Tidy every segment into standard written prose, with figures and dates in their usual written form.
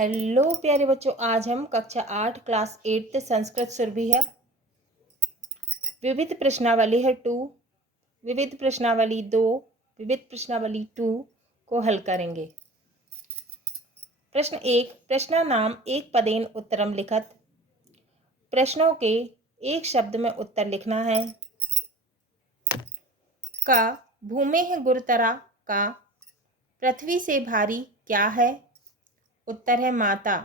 Hello प्यारे बच्चों, आज हम कक्षा 8 क्लास 8 संस्कृत सुरभि है। विविध प्रश्नावली है 2, विविध प्रश्नावली 2, विविध प्रश्नावली 2 को हल करेंगे। प्रश्न 1, प्रश्न नाम एक पदेन उत्तरम लिखत। प्रश्नों के एक शब्द में उत्तर लिखना है। का भूमेः गुरुतरा का पृथ्वी से भारी क्या है? उत्तर है माता।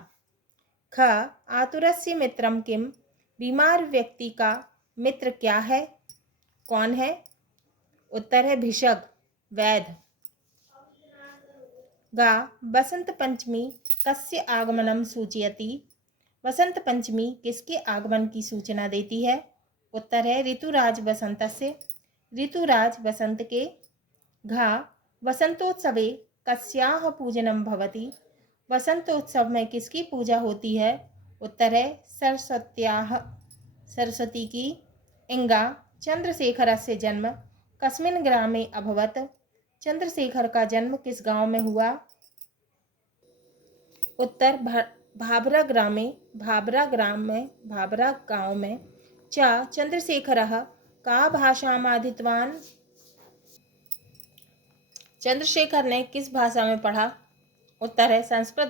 ख आतुरस्य मित्रम किम बीमार व्यक्ति का मित्र क्या है? कौन है? उत्तर है भिषग वैद्य। गा बसंत पंचमी कस्य आगमनम सूचयति। वसंत पंचमी किसके आगमन की सूचना देती है? उत्तर है ऋतुराज वसंतस्य, ऋतुराज वसंत के। घा वसंतोत्सवे कस्याः पूजनम भवति। वसंतोत्सव में किसकी पूजा होती है? उत्तर है सरस्वत्याः, सरस्वती की। इंगा चंद्रशेखरस्य जन्म कस्मिन् ग्रामे अभवत्। चंद्रशेखर का जन्म किस गांव में हुआ? उत्तर भाभरा ग्रामे, भाभरा गांव में। च चंद्रशेखरः का भाषामाधीतवान्। चंद्रशेखर ने किस भाषा में पढ़ा? उत्तर है संस्कृत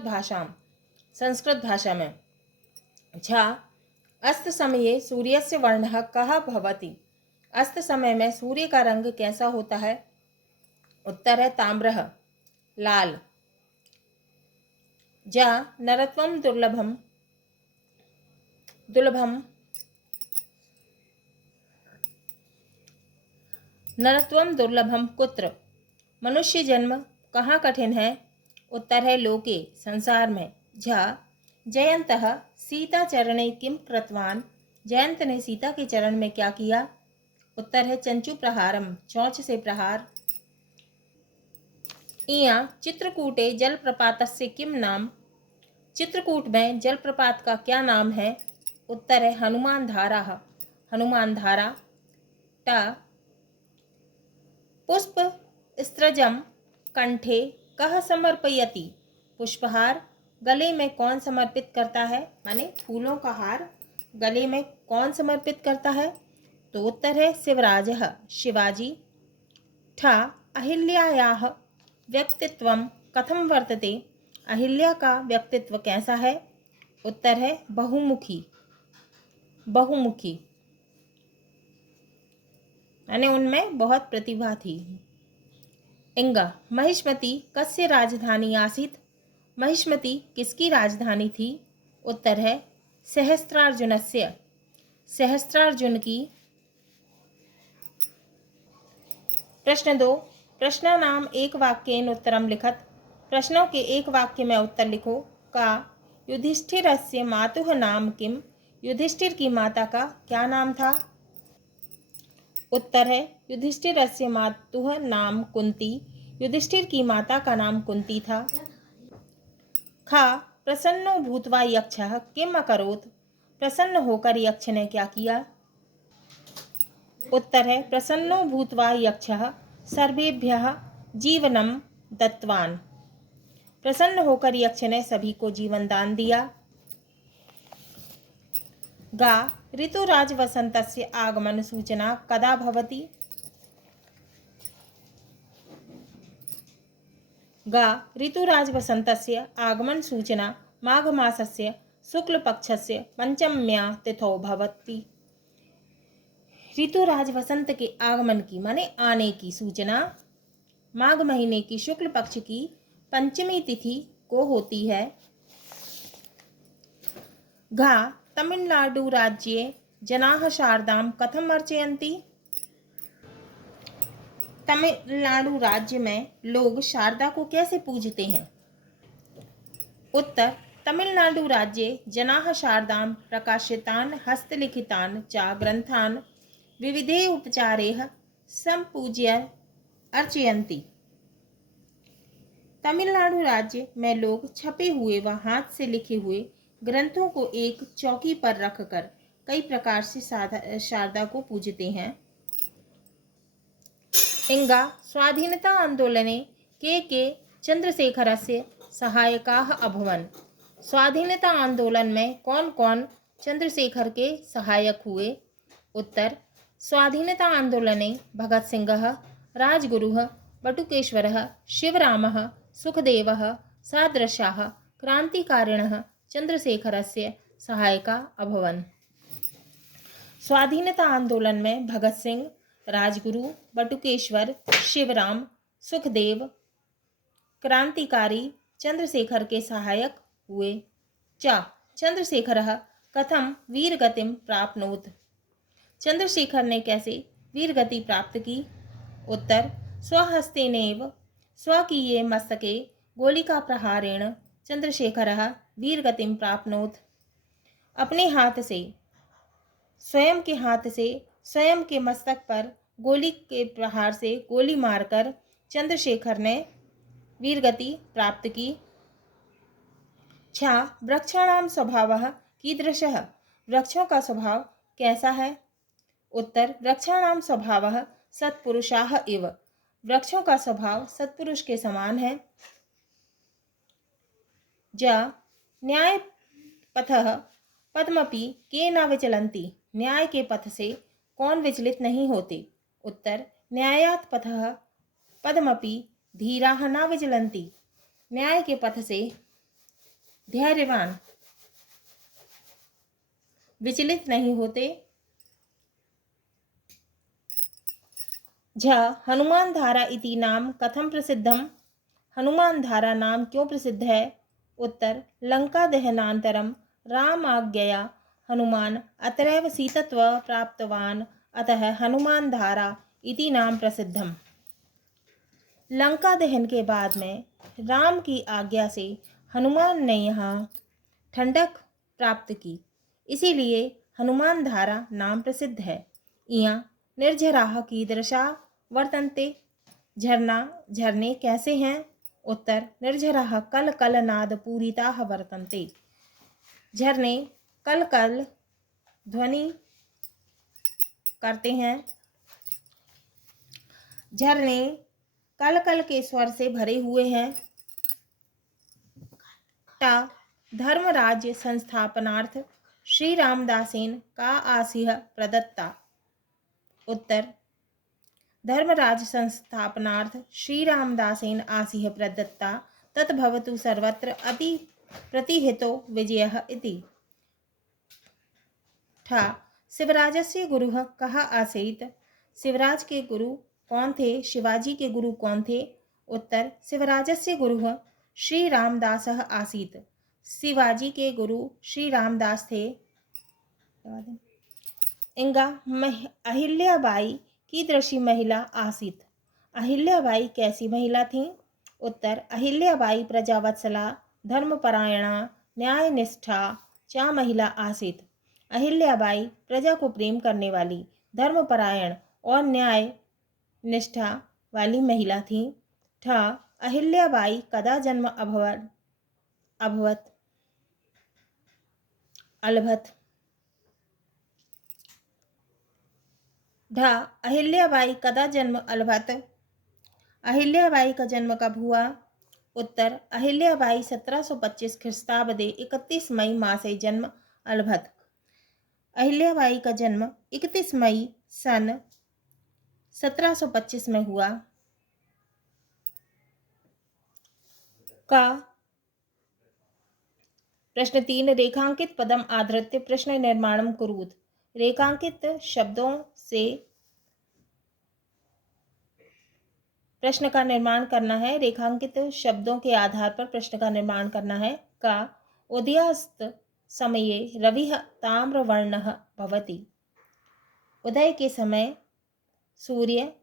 भाषा में। झा अस्त समये सूर्यस्य वर्णः कः भवति। अस्त समय में सूर्य का रंग कैसा होता है? उत्तर है ताम्रः, लाल। जा नरत्वं दुर्लभम कुत्र। मनुष्य जन्म कहाँ कठिन है? उत्तर है लोके, संसार में। झ जयंतः सीता चरणे किम कृतवान। जयंत ने सीता के चरण में क्या किया? उत्तर है चंचु प्रहारम, चोंच से प्रहार। इया चित्रकूटे जलप्रपातस्य किम नाम। चित्रकूट में जलप्रपात का क्या नाम है? उत्तर है हनुमान धारा। ट पुष्प स्त्रजम कंठे कह समर्पयति। पुष्पहार गले में कौन समर्पित करता है? माने फूलों का हार गले में कौन समर्पित करता है? तो उत्तर है शिवराजः, शिवाजी। ठा अहिल्यायाः व्यक्तित्वम कथम वर्तते। अहिल्या का व्यक्तित्व कैसा है? उत्तर है बहुमुखी, यानी उनमें बहुत प्रतिभा थी। इंगा महिष्मती कस्य राजधानी आसीत्। महिष्मती किसकी राजधानी थी? उत्तर है सहस्त्रार्जुनस्य, सहस्त्रार्जुन की। प्रश्न 2, प्रश्न नाम एक वाक्येन उत्तरम लिखत। प्रश्नों के एक वाक्य में उत्तर लिखो। का युधिष्ठिरस्य मातुः नाम किम। युधिष्ठिर की माता का क्या नाम था? उत्तर है युधिष्ठिरस्य मातुः नाम कुंती। युधिष्ठिर की माता का नाम कुंती था। खा प्रसन्नो भूत्वा यक्षः किम अकरोत्। प्रसन्न होकर यक्ष ने क्या किया? उत्तर है प्रसन्नो भूत्वा यक्षः सर्वेभ्यः जीवनम दत्तवान्। प्रसन्न होकर यक्ष ने सभी को जीवन दान दिया। गा ऋतुराज वसंतस्य आगमन सूचना कदा भवति। गा ऋतुराज वसंतस्य आगमन सूचना माघ मासस्य शुक्ल पक्षस्य पंचम्या तिथौ भवति। ऋतुराज वसंत के आगमन की माने आने की सूचना माघ महीने की शुक्ल पक्ष की पंचमी तिथि को होती है। घा तमिलनाडु राज्ये जनाः शारदां कथम अर्चयन्ति। तमिलनाडु राज्य में लोग शारदा को कैसे पूजते हैं? उत्तर तमिलनाडु राज्ये जनाः शारदां प्रकाशितान् हस्तलिखितान् च ग्रंथान् विविधे उपचारैः संपूज्य अर्चयन्ति। तमिलनाडु राज्य में लोग छपे हुए व हाथ से लिखे हुए ग्रंथों को एक चौकी पर रखकर कई प्रकार से शारदा को पूजते हैं। इंगा स्वाधीनता आंदोलने के चंद्रशेखरस्य सहायकाः अभवन्। स्वाधीनता आंदोलन में कौन कौन चंद्रशेखर के सहायक हुए? उत्तर स्वाधीनता आंदोलने भगत सिंह, राजगुरुः, बटुकेश्वरः, शिवरामः, सुखदेवः सादृशाः क्रांतिकारिणः चंद्रशेखरस्य सहायका अभवन्। स्वाधीनता आंदोलन में भगत सिंह, राजगुरु, बटुकेश्वर, शिवराम, सुखदेव क्रांतिकारी चंद्रशेखर के सहायक हुए। च चंद्रशेखरः कथम वीरगतिं प्राप्नोत्? चंद्रशेखर ने कैसे वीरगति प्राप्त की? उत्तर स्वहस्तेनैव स्वकीये मस्तके गोलिका प्रहारेण चंद्रशेखरः वीरगतिं प्राप्नोत्। अपने हाथ से, स्वयं के हाथ से स्वयं के मस्तक पर गोली के प्रहार से गोली मारकर चंद्रशेखर ने वीरगति प्राप्त की। छा वृक्षाणाम स्वभावः कीदृशः? वृक्षों का स्वभाव कैसा है? उत्तर वृक्षाणाम स्वभावः सत्पुरुषाः इव। वृक्षों का स्वभाव सत्पुरुष के समान है। ज न्याय पथः पद्मपि के न विचलन्ति। न्याय के पथ से कौन विचलित नहीं होते? उत्तर न्यायात् पथः पद्मपि धीराः न विचलन्ति। न्याय के पथ से धैर्यवान विचलित नहीं होते। झ हनुमान धारा इति नाम कथम प्रसिद्धम? हनुमान धारा नाम क्यों प्रसिद्ध है? उत्तर लंका दहनानन्तरं रामाज्ञया हनुमान अत्रैव सीतत्व प्राप्तवान्, अतः हनुमान धारा इति नाम प्रसिद्धम। लंका दहन के बाद में राम की आज्ञा से हनुमान ने यहाँ ठंडक प्राप्त की, इसीलिए हनुमान धारा नाम प्रसिद्ध है। यहाँ निर्झराः कीदृशा वर्तन्ते? झरने कैसे हैं? उत्तर निर्झराः कल कल नाद पूरिताः वर्तन्ते। झरने कल कल ध्वनि करते हैं। झरने कल कल के स्वर से भरे हुए हैं। टा धर्मराज्य संस्थापनार्थ श्री रामदासेन का आसीह प्रदत्ता। उत्तर धर्मराज संस्थापनार्थ श्री रामदासेन आसीह प्रदत्ता तद्भवतु सर्वत्र अति प्रतिहितो विजयः इति। ठा शिवराजस्य गुरुः कः आसीत्? शिवराज के गुरु कौन थे? शिवाजी के गुरु कौन थे? उत्तर शिवराजस्य गुरुः श्री रामदासः आसीत्। शिवाजी के गुरु श्री रामदास थे। इंगा अहिल्याबाई कीदृशी महिला आसीत्? अहिल्याबाई कैसी महिला थी? उत्तर अहिल्याबाई प्रजावत्सला, धर्मपरायणा, न्यायनिष्ठा च महिला आसीत्। अहिल्याबाई प्रजा को प्रेम करने वाली, धर्मपरायण और न्याय निष्ठा वाली महिला थी। ठा अहिल्याबाई कदा जन्म अलभत? ढा अहिल्याबाई कदा जन्म अलभत? अहिल्याबाई का जन्म कब हुआ? उत्तर अहिल्याबाई 1725 ख्रीस्ताब्दे 31 मई मासे जन्म अलभत। अहिल्याबाई का जन्म 31 मई सन 1725 में हुआ। का प्रश्न 3 रेखांकित पदम आधृत्य प्रश्न निर्माणम कुरुत। रेखांकित शब्दों से प्रश्न का निर्माण करना है। रेखांकित शब्दों के आधार पर प्रश्न का निर्माण करना है। का उदयास्त समये रविः ताम्रवर्णः भवति। उदय के समय सूर्य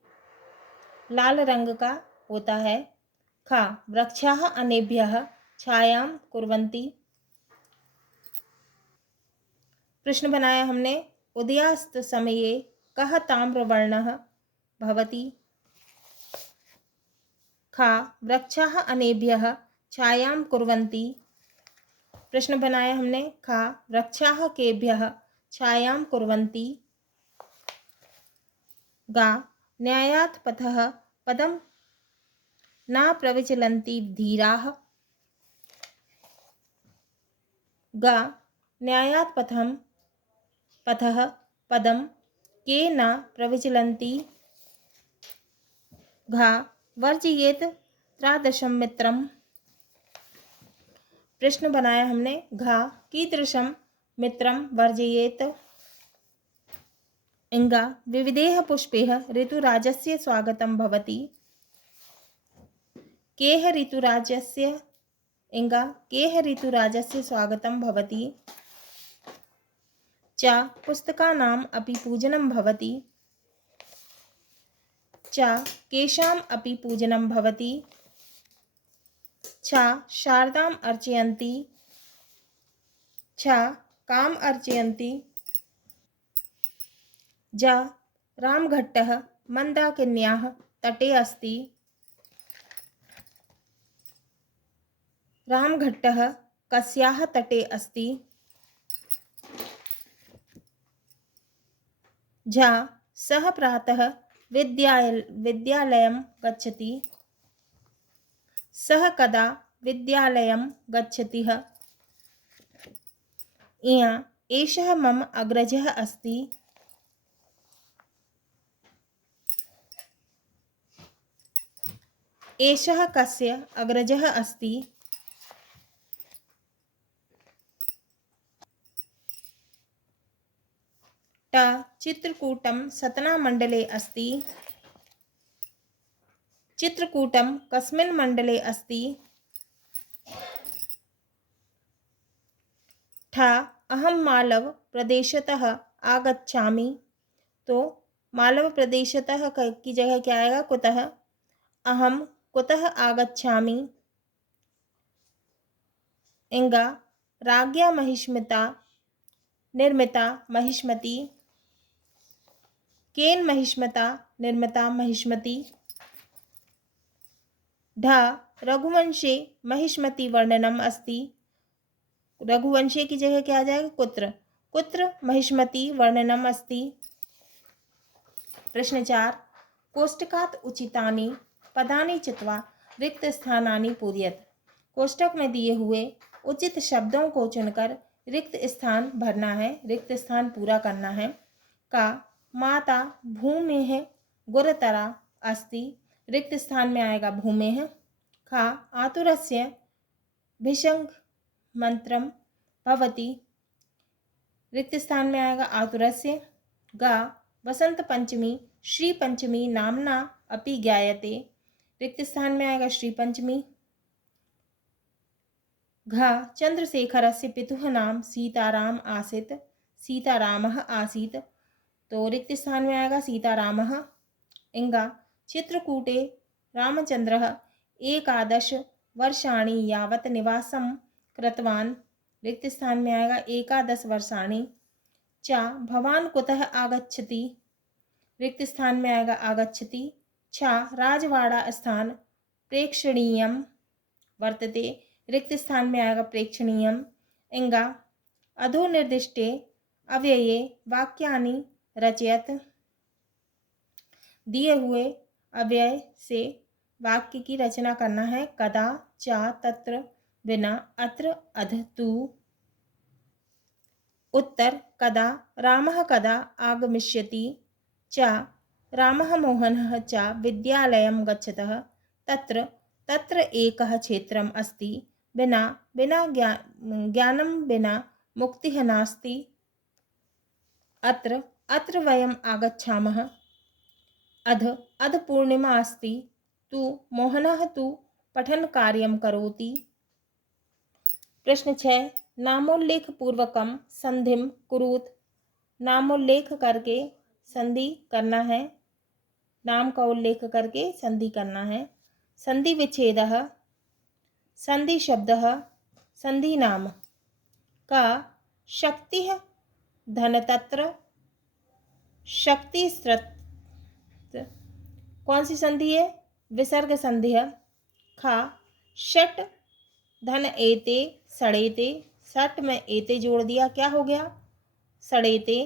लाल रंग का होता है। खा वृक्षाः अनेभ्यः छायां कुर्वन्ति। प्रश्न बनाया हमने उदयास्त समये कः ताम्रवर्णः भवति। खा वृक्षाः अनेभ्यः छायां कुर्वन्ति। प्रश्न बनाया हमने खा वृक्षाः केभ्यः छायां कुर्वन्ति। गा न्यायात् पथः पदं न प्रविचलन्ति धीराः। गा न्यायात् पथः पदम के न प्रविचलन्ति। घा वर्जयेत त्रादशम मित्रम। प्रश्न बनाया हमने। घा कीदृशम मित्रम वर्जयेत। इंगा विविधेः पुष्पैः ऋतुराजस्य स्वागतं भवति। केह ऋतुराजस्य इंगा केह ऋतुराजस्य स्वागतं भवति। च पुस्तकानाम् अपि पूजनं भवति। च केषाम् अपि पूजनं भवति। छ शारदाम् अर्चयन्ति। छ काम् अर्चयन्ति। ज रामघट्टः मन्दाकिन्याः तटे अस्ति। रामघट्टः कस्याः तटे अस्ति। झ सः प्रातः विद्यालयं गच्छति। सः कदा विद्यालयं गच्छति। इयं एषः मम अग्रजः अस्ति। एषः कस्य अग्रजः अस्ति। ट चित्रकूटं सतनामण्डले अस्ति। चित्रकूटं कस्मिन् मण्डले अस्ति। ठ अहं मालव प्रदेशतः आगच्छामि। तो मालव प्रदेशतः की जगह क्या आएगा, कुतः। अहं कुतः आगच्छामि। इंगा राज्ञा महिष्मता निर्मिता महिष्मती। केन महिष्मता निर्मिता महिष्मती। ढ रघुवंशे महिष्मती वर्णनम अस्ति। रघुवंशे की जगह क्या आ जाएगा, कुत्र। कुत्र महिष्मती वर्णनम अस्ति। प्रश्न 4 कोष्टकात् उचितानि पदानि चित्वा रिक्त स्थानानि पूरयत। कोष्टक में दिए हुए उचित शब्दों को चुनकर रिक्त स्थान भरना है, रिक्त स्थान पूरा करना है। का माता भूमेः गुरुतरा अस्ति। रिक्त स्थान में आएगा भूमेः। खा आतुरस्य भिषंग मंत्रम भवति। रिक्त स्थान में आएगा आतुरस्य। गा वसंत पंचमी श्री पंचमी नामना अपि ज्ञायते। रिक्त स्थान में आएगा श्री पंचमी। घा चंद्रशेखरस्य पितुः नाम सीताराम आसीत्। सीतारामः आसीत्। तो रिक्त स्थान में आएगा सीतारामः। इंगा चित्रकूटे रामचंद्रः 11 वर्षाणि यावत् निवासं कृतवान्। रिक्त स्थान में आएगा 11 वर्षाणि। च भवान् कुतः आगच्छति। रिक्त स्थान में आएगा आगच्छति। छ राजवाड़ा स्थान प्रेक्षणीयं वर्तते। रिक्त स्थान में आएगा प्रेक्षणीयम। इंगा अधोनिर्दिष्टे अव्यये वाक्यानि रचयत। दिए हुए अव्यय से वाक्य की रचना करना है। कदा च तत्र विना अत्र अध तु। उत्तर कदा रामः कदा आगमिष्यति। च रामः मोहनः च विद्यालयं गच्छतः। तत्र एकः क्षेत्रम् अस्ति। बिना ज्ञानं बिना मुक्तिः नास्ति। अत्र वयम् आगच्छामः। अध पूर्णिमा अस्ति। तु मोहनः तु पठनकार्यं करोति। प्रश्न 6 नामोल्लेख पूर्वकम संधिम कुरुत। नामोल्लेख करके संधि करना है। नाम का उल्लेख करके संधि करना है। संधि विच्छेदः संधि शब्दः संधि नाम। का शक्तिः धनतत्र शक्ति स्रत कौन सी संधि है, विसर्ग संधि है। खा षट धन एते सड़ेते। सट में एते जोड़ दिया, क्या हो गया सड़ेते।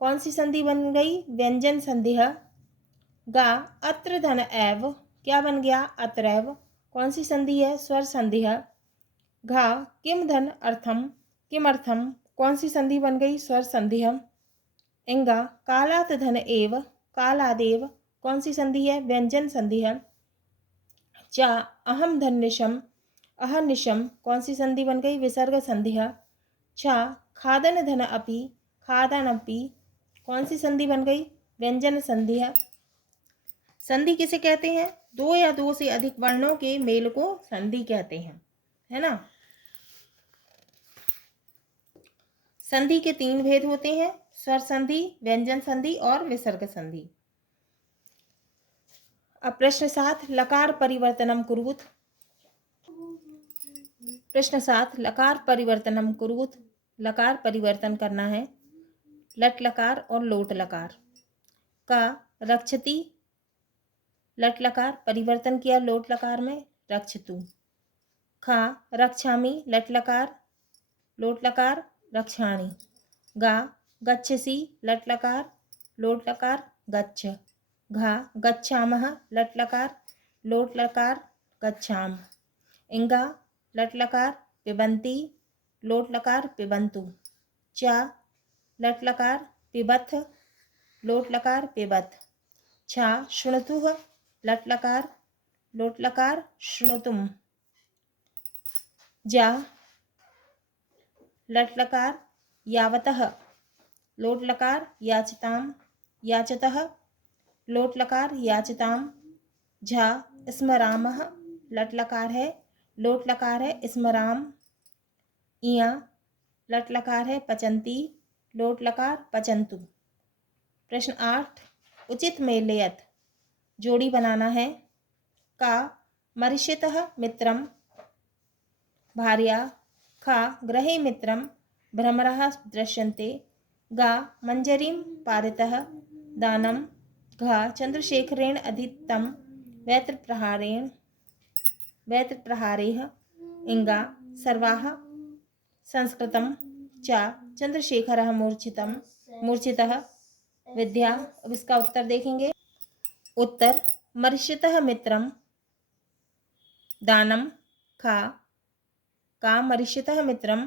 कौन सी संधि बन गई, व्यंजन संधि है। गा अत्र धन एव, क्या बन गया अत्रैव। कौन सी संधि है, स्वर संधि है। घा किम धन अर्थम, किमर्थम कौन सी संधि बन गई? स्वर संधि। हम इंगा कालात धन एव कालादेव कौन सी संधि है? व्यंजन संधि है। चा अहम धन्यशम अहनिशम कौन सी संधि बन गई? विसर्ग संधि है। छा खादन धन अपि खादन अपि कौन सी संधि बन गई? व्यंजन संधि है। संधि किसे कहते हैं? दो या दो से अधिक वर्णों के मेल को संधि कहते हैं, है ना। संधि के तीन भेद होते हैं, स्वर संधि, व्यंजन संधि और विसर्ग संधि। अब प्रश्न 7 लकार परिवर्तनम कुरुत। प्रश्न 7 लकार परिवर्तनम कुरुत। लकार परिवर्तन करना है। लट लकार और लोट लकार। का रक्षति लट लकार परिवर्तन किया लोट लकार में रक्षतु। खा रक्षामि लट लकार लोट लकार रक्षाणि। गा गच्छसि लट लकार लोट लकार गच्छ। घा गच्छामः लट लकार लोट लकार गच्छाम। इंगा लट लकार पिबन्ति लोट लकार पिबन्तु। चा लट लकार पिबथ लोट लकार पिबत। छा शृणुतुः लट लकार लोट लकार शृणुतुम। जा लट लकार यावतः लोट लकार याचताम याचतः लोट लकार याचताम। झा स्मरामः लट लकार है लोट लकार है स्मराम। इया लट लकार है पचंती लोट लकार पचंतु। प्रश्न 8 उचित मेलयत जोड़ी बनाना है। का मरिष्यतः मित्रम भार्या। खा गृहे मित्रम भ्रमरः दृश्यन्ते। गा मंजरीं पारितः दानम। घा चंद्रशेखरेण अधीतं वैत्रप्रहारेः। इंगा सर्वाः संस्कृतं। चा चंद्रशेखरः मूर्छितः विद्या। अब इसका उत्तर देखेंगे। उत्तर मरिष्यतः मित्रम दानम। खा का मरिष्यतः मित्रम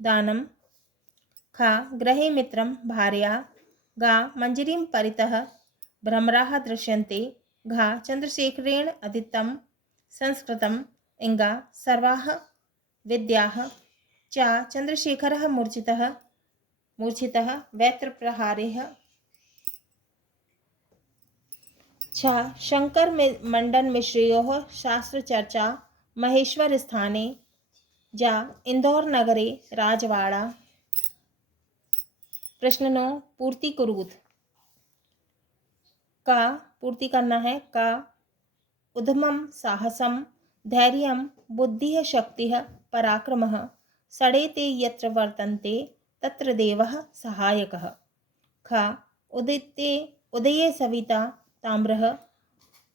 दानम। खा गृहे मित्रम भार्या। गा मंजरीं परितः भ्रमराः दृश्यन्ते। घा चंद्रशेखरेण अधीतं संस्कृतम्। इंगा सर्वाः विद्याः। चा चंद्रशेखरः मूर्छितः वैत्रप्रहारेः। छा शंकर मंडन मिश्रयोः शास्त्रचर्चा महेश्वर स्थाने। जा इंदौर नगरे राजवाड़ा। प्रश्न 9 पूर्ति कुरुत। का पूर्ति करना है। का उद्यमं साहसं धैर्यं बुद्धिः शक्तिः पराक्रमः षडेते यत्र वर्तन्ते तत्र देवः सहायकः। खा उदये सविता ताम्रः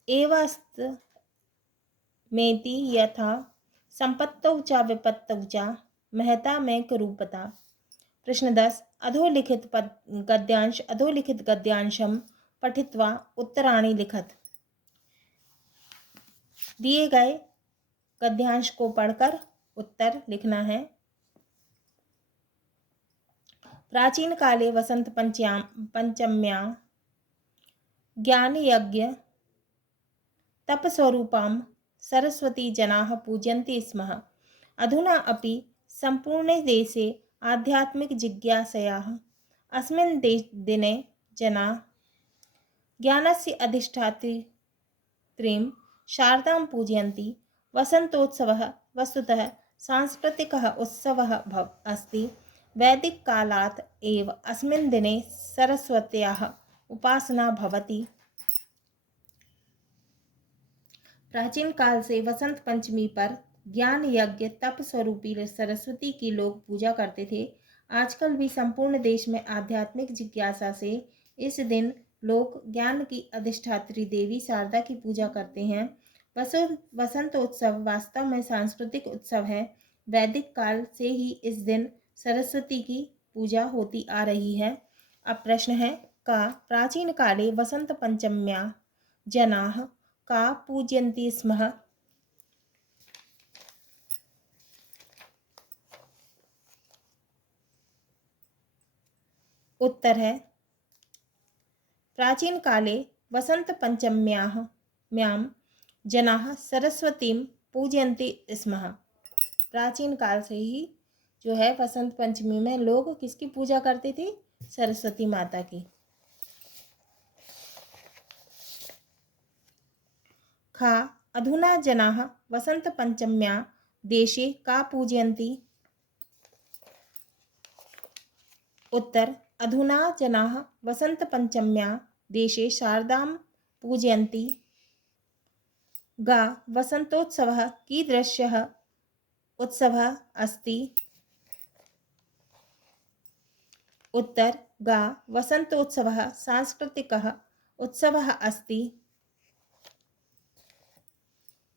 एवास्त मेति यथा संपत्तौ च विपत्तौ च महता में करूपता। प्रश्न 10 अधोलिखित गद्यांशम पठित्वा उत्तराणि लिखत। दिए गए गद्यांश को पढ़कर उत्तर लिखना है। प्राचीन काले वसंत पंचम्यां ज्ञानयज्ञ तपस्वरूपां सरस्वती जनाः पूजन्ति स्म। अधुना अपि सम्पूर्णे देशे आध्यात्मिक जिज्ञासयाः अस्मिन् दिने जनाः ज्ञानस्य अधिष्ठात्रीं शारदां पूजयन्ति। वसन्तोत्सवः वस्तुतः सांस्कृतिकः उत्सवः अस्ति। वैदिककालात् एव अस्मिन् दिने सरस्वत्याः उपासना भवति। प्राचीन काल से वसंत पंचमी पर ज्ञान यज्ञ तप स्वरूपी सरस्वती की लोग पूजा करते थे। आजकल भी संपूर्ण देश में आध्यात्मिक जिज्ञासा से इस दिन लोग ज्ञान की अधिष्ठात्री देवी शारदा की पूजा करते हैं। वसंतोत्सव वास्तव में सांस्कृतिक उत्सव है। वैदिक काल से ही इस दिन सरस्वती की पूजा होती आ रही है। अब प्रश्न है का प्राचीन काले वसंत पंचम्या जनाः का पूजयन्ति स्म। उत्तर है प्राचीन काले वसंत पंचम्याः म्यां जनाः सरस्वतीं पूजयन्ति स्म। प्राचीन काल से ही जो है वसंत पंचमी में लोग किसकी पूजा करते थे? सरस्वती माता की। खा अधुना जनाः वसंत पंचम्या देशे का पूजयन्ति? उत्तर अधुना जनाः वसंत पंचम्या देशे शारदां पूजयन्ति। गा वसंतोत्सवः कीदृशः उत्सवः अस्ति? उत्तर गा वसंतोत्सवः सांस्कृतिकः उत्सवः अस्ति।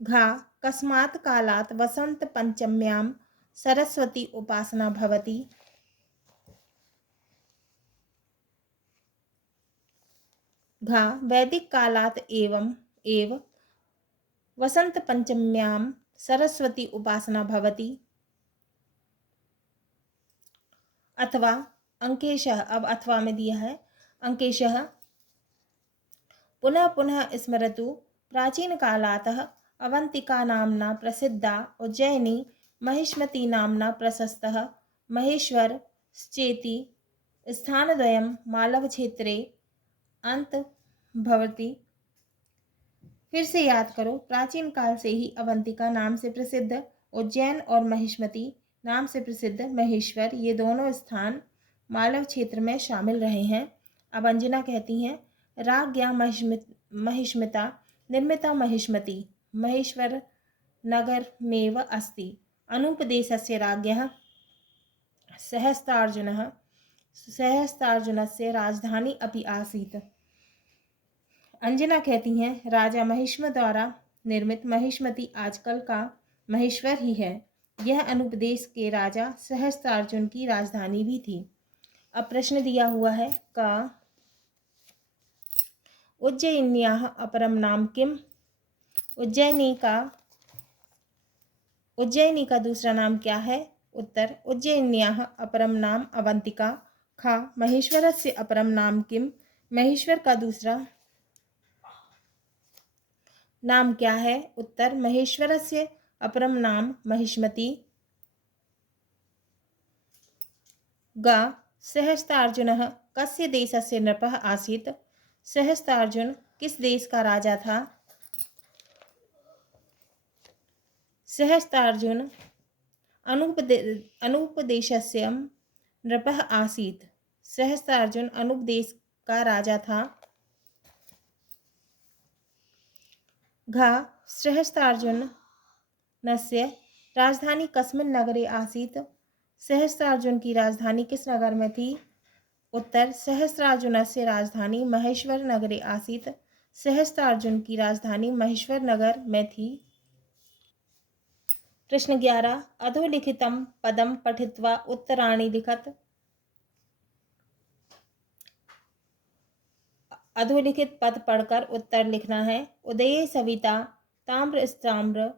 घा कस्मात् कालात् वसंत पंचम्यां सरस्वती उपासना भवति? घा वैदिक कालात् एव वसंत पंचम्यां सरस्वती उपासना भवति। अथवा अंकेशः, अब अथवा में दिया है अंकेशः पुनः पुनः स्मरतु प्राचीन कालातः अवंतिका नाम्ना प्रसिद्धा उज्जयिनी महिष्मती नाम्ना प्रशस्तः महेश्वर चेति स्थानद्वयं मालव क्षेत्रे अंत भवति। फिर से याद करो, प्राचीन काल से ही अवंतिका नाम से प्रसिद्ध उज्जैन और महिष्मती नाम से प्रसिद्ध महेश्वर, ये दोनों स्थान मालव क्षेत्र में शामिल रहे हैं। अब अंजना कहती हैं राज्ञा महिष्मिता निर्मिता महिष्मती महेश्वर नगरमेव अस्ति। अनुपदेशस्य राज्ञः सहस्त्रार्जुनस्य राजधानी अपि आसीत्। अंजना कहती हैं राजा महिष्म द्वारा निर्मित महिष्मती आजकल का महेश्वर ही है। यह अनुपदेश के राजा सहस्त्रार्जुन की राजधानी भी थी। अब प्रश्न दिया हुआ है का उज्जयिन्याः अपरम नाम किम? उज्जयिनी का दूसरा नाम क्या है? उत्तर उज्जयिन्याः अपरम नाम अवंतिका। खा महेश्वरस्य अपरम नाम किम? महेश्वर का दूसरा नाम क्या है? उत्तर महेश्वरस्य अपरम नाम महिष्मती। गा सहस्त्रार्जुनः कस्य देशस्य नृपः आसीत्? सहस्त्रार्जुन किस देश का राजा था? सहस्त्रार्जुन अनुपदेशस्य नृपः आसीत्। सहस्त्रार्जुन अनुपदेश का राजा था। घा सहस्त्रार्जुनस्य राजधानी कस्मिन् नगरे आसीत्? सहस्त्रार्जुन की राजधानी किस नगर में थी? उत्तर सहस्त्रार्जुनस्य राजधानी महेश्वर नगरे आसीत्। सहस्त्रार्जुन की राजधानी महेश्वर नगर में थी। प्रश्न 11 अधोलिखितं पदं पठित्वा उत्तराणि लिखत। अधोलिखित पद पढ़कर उत्तर लिखना है। उदये सविता ताम्रस्ताम्र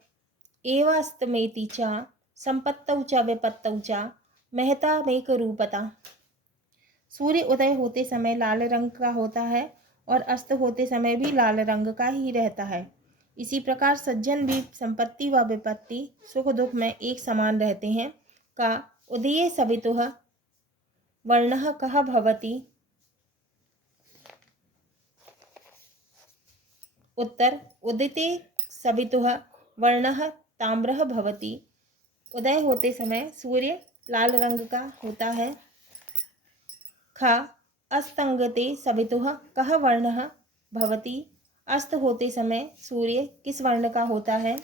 एवास्तमेति च संपत्तौ च विपत्तौ च महतामेकरूपता। सूर्य उदय होते समय लाल रंग का होता है और अस्त होते समय भी लाल रंग का ही रहता है। इसी प्रकार सज्जन भी संपत्ति व विपत्ति सुख दुख में एक समान रहते हैं। का उदये सवितुः वर्णः कः भवति? उत्तर उदिते सवितुः वर्णः ताम्रः भवति। उदय होते समय सूर्य लाल रंग का होता है। खा अस्तंगते सवितुः कः वर्णः भवति? अस्त होते समय सूर्य किस वर्ण का होता है?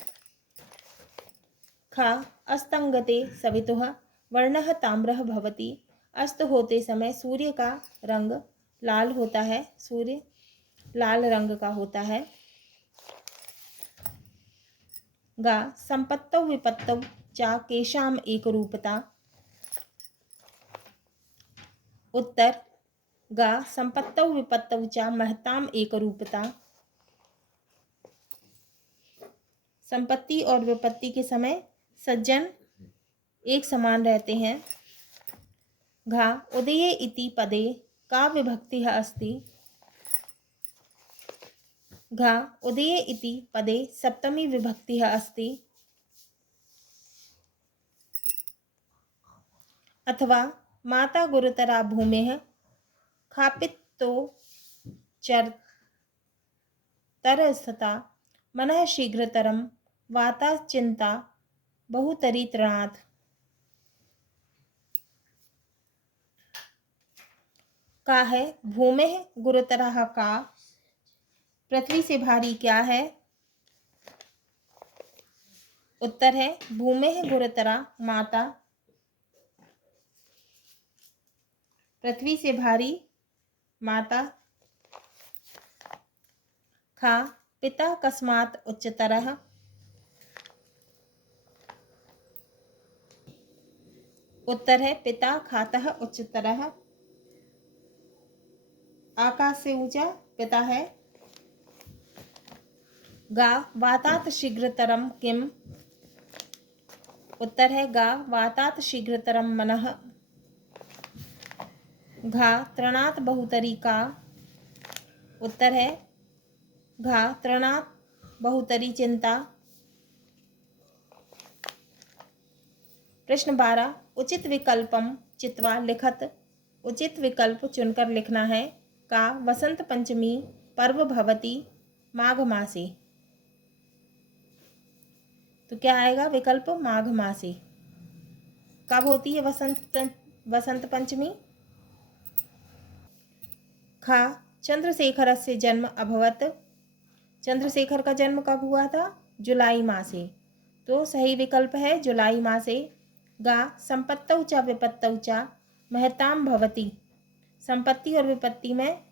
खा अस्तंगते सवितुः वर्णः ताम्रः भवति। अस्त होते समय सूर्य का रंग लाल होता है। सूर्य लाल रंग का होता है। गा संपत्तौ विपत्तौ च केषाम् एकरूपता। उत्तर गा संपत्तौ विपत्तौ च महताम् एकरूपता। संपत्ति और विपत्ति के समय सज्जन एक समान रहते हैं। घा उदये इति पदे का विभक्तिः अस्ति? घ उदये इति पदे सप्तमी विभक्तिः अस्ति। अथवा माता गुरुतरा भूमेः खापितो चरतरस्था मनः शीघ्रतरं वाता चिंता बहुतरी तृणात्। का है भूमेः गुरुतरः का, पृथ्वी से भारी क्या है? उत्तर है भूमेः गुरुतरा माता, पृथ्वी से भारी माता। खा पिता कस्मात् उच्चतरः, उत्तर है पिता खातः उच्चतरः, आकाश से ऊंचा पिता है। गा वातात शीघ्रतरम किम, उत्तर है गा वातात शीघ्रतरम मनः। घा तृणात् बहुतरी का, उत्तर है घा तृणात् बहुतरी चिंता। प्रश्न 12 उचित विकल्पम चित्वा लिखत, उचित विकल्प चुनकर लिखना है। का वसंत पंचमी पर्व भवति माघ मासे, तो क्या आएगा विकल्प माघ मासे। कब होती है वसंत पंचमी? खा चंद्रशेखरस्य जन्म अभवत, चंद्रशेखर का जन्म कब हुआ था? जुलाई मासे, तो सही विकल्प है जुलाई मासे। गा संपत्तौ च विपत्तौ च महतां भवति, संपत्ति और विपत्ति में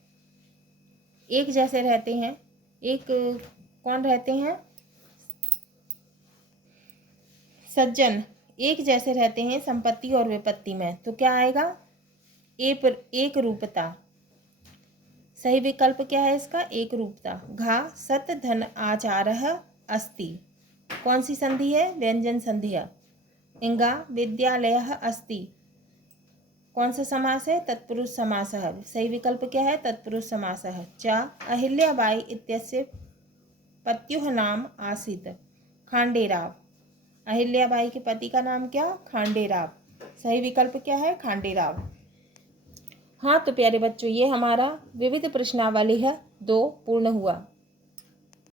एक जैसे रहते हैं। एक कौन रहते हैं? सज्जन एक जैसे रहते हैं संपत्ति और विपत्ति में, तो क्या आएगा? एक रूपता। सही विकल्प क्या है इसका? एक रूपता। घा सत धन आचारः अस्ति, कौन सी संधि है? व्यंजन संधि है। इंगा विद्यालयः अस्ति, कौन सा समास है? तत्पुरुष समास है। सही विकल्प क्या है? तत्पुरुष समास है। च अहिल्याबाई इत्यस्य पत्युः नाम आसीत् खांडेराव, अहिल्याबाई के पति का नाम क्या? खांडेराव। सही विकल्प क्या है? खांडेराव। हाँ तो प्यारे बच्चों, ये हमारा विविध प्रश्नावली है 2 पूर्ण हुआ।